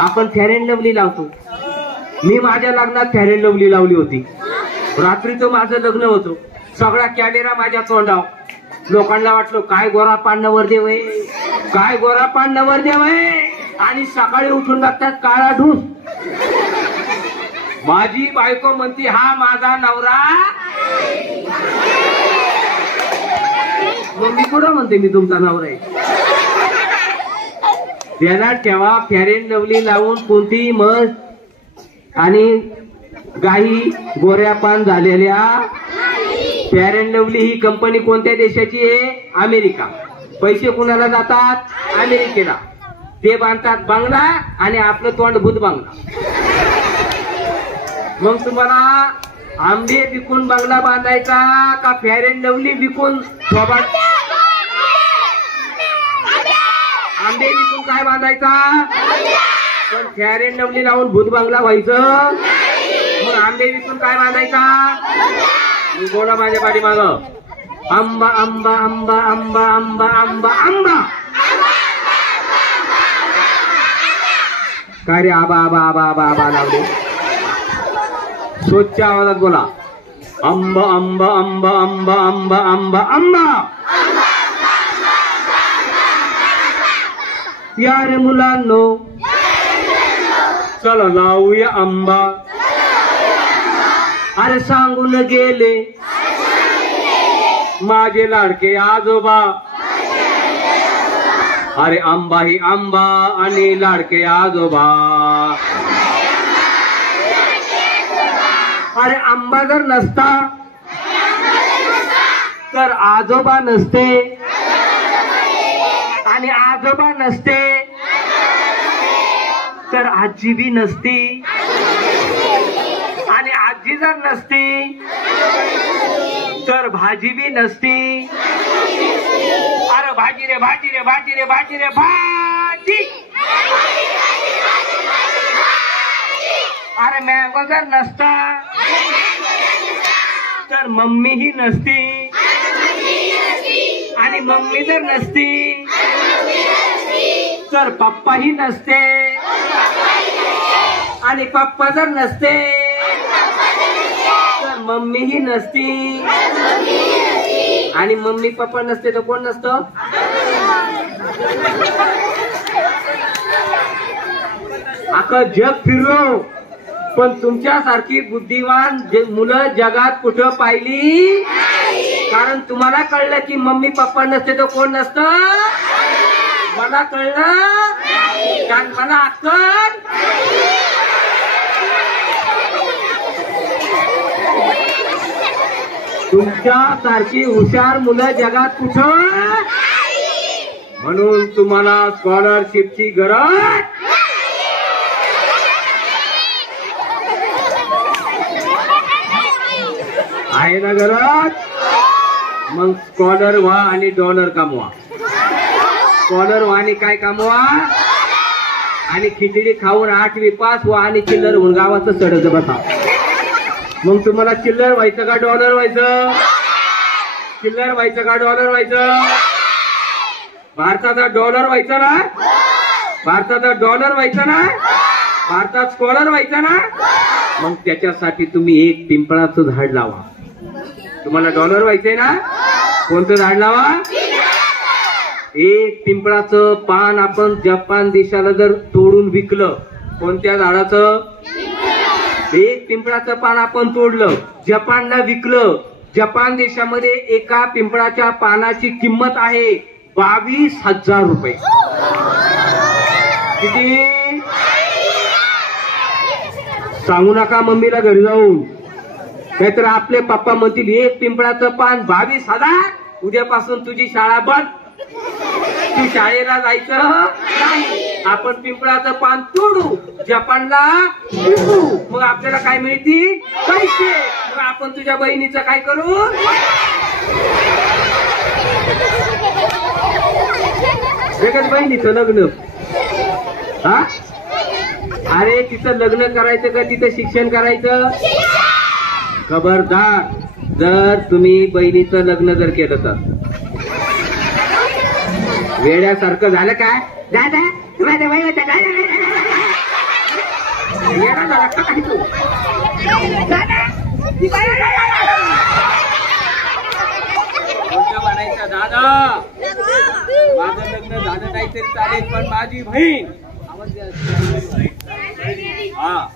आपण fair and lovely लावतो. मी माझ्या लग्नात फेअर अँड लवली लावली होती. रात्रीचं माझं लग्न होतं. सगळा कॅमेरा माझ्या तोंडावर. लोकांना वाटलं काय गोरा पान नवरदेव आहे, काय गोरा पान नवरदेव आहे. आणि सकाळी उठून बघतात काळा ढूस. माझी बायको म्हणती हा माझा नवरा. मग मी कुठं म्हणते मी तुमचा नवरा आहे. त्याला ठेवा फेअर अँड लवली लावून कोणतीही मस्त आणि गाई गोऱ्या पान झालेल्या. Fair and lovely he company कोणत्या देशाची आहे? अमेरिका. पैसे कुणाला जातात? अमेरिकेला. ते बांधतात बंगला आणि आपलं तोंड भूत बंगला. मग तुम्हाला आंबे विकून बंगला बांधायचा का फेअर अँड लवली विकून थोबाड? आंबे विकून काय बांधायचा? पण फेअर अँड लवली लावून भूत बंगला व्हायचं. मग आंबे विकून काय बांधायचा? बोला माझ्या पाठीमाग. आंबा आंबा आंबा आंबा आंबा आंबा आंबा. काय रे आबा आबा आबा आबा आबा लावले. स्वच्छ आवाजात बोला. आंबा आंबा आंबा आंबा आंबा आंबा आंबा. यार मुलांनो चला लावूया आंबा. अरे सांगून गेले माझे लाडके आजोबा. अरे आंबा ही आंबा आणि लाडके आजोबा. अरे आंबा जर नसता तर आजोबा नसते आणि आजोबा नसते तर आजी बी नसती आणि आजी जर नसती तर भाजी बी नसती. अरे भाजी रे भाजी रे भाजी रे भाजी रे भाजी. अरे मँगो जर नसता तर मम्मी ही नसती आणि मम्मी जर नसती तर पप्पा ही नसते आणि पप्पा जर नसते तर मम्मी ही नसती आणि मम्मी पप्पा नसते तर कोण नसतं? अख्खं जग फिरलो पण तुमच्यासारखी बुद्धिवान मुलं जगात कुठं पाहिली. कारण तुम्हाला कळलं की मम्मी पप्पा नसते तर कोण नसतं. मला कळलं कारण मला अक्कल. तुमच्यासारखी हुशार मुलं जगात कुठं. म्हणून तुम्हाला स्कॉलरशिपची गरज आहे ना गरज. मग स्कॉलर व्हा आणि डॉलर कमवा. स्कॉलर व्हा आणि काय कमवा आणि खिचडी खाऊन 8वी पास व्हा आणि चिल्लर होऊन गावाचं चढत बसा. मग तुम्हाला चिल्लर व्हायचं का डॉलर व्हायचं? चिल्लर व्हायचं का डॉलर व्हायचं? भारताचा डॉलर व्हायचा ना. भारताचा डॉलर व्हायचा ना. भारतात स्कॉलर व्हायचा ना. मग त्याच्यासाठी तुम्ही एक पिंपळाचं झाड लावा. तुम्हाला डॉलर व्हायचंय ना. कोणतं झाड लावा? एक पिंपळाचं पान आपण जपान देशाला जर तोडून विकलं. कोणत्या झाडाचं? एक पिंपळाचं पान आपण तोडलं जपानला विकलं. जपान देशामध्ये एका पिंपळाच्या पानाची किंमत आहे 22,000 रुपये. किती? सांगू नका मम्मीला घरी जाऊन. नाहीतर आपले पप्पा म्हणतील एक पिंपळाचं पान 22,000. उद्यापासून तुझी शाळा बंद. तू शाळेला जायचं नाही. आपण पिंपळाचं पान तोडू जपानला विकू. मग आपल्याला काय मिळतील? पैसे. मग आपण तुझ्या बहिणीचं काय करू? वेगळ्याच बहिणीचं लग्न. हा अरे तिचं लग्न करायचं का तिचं शिक्षण करायचं? खबरदार जर तुम्ही बहिणीचं लग्न जर केलं तर वेड्यासारखं झालं काय? दादा माझ्या बहिणीचं येणार झाला का काय तू? कोणत्या म्हणायचं दादा माझं लग्न झालं नाही तरी चालेल पण माझी बहीण आवाज द्या. हा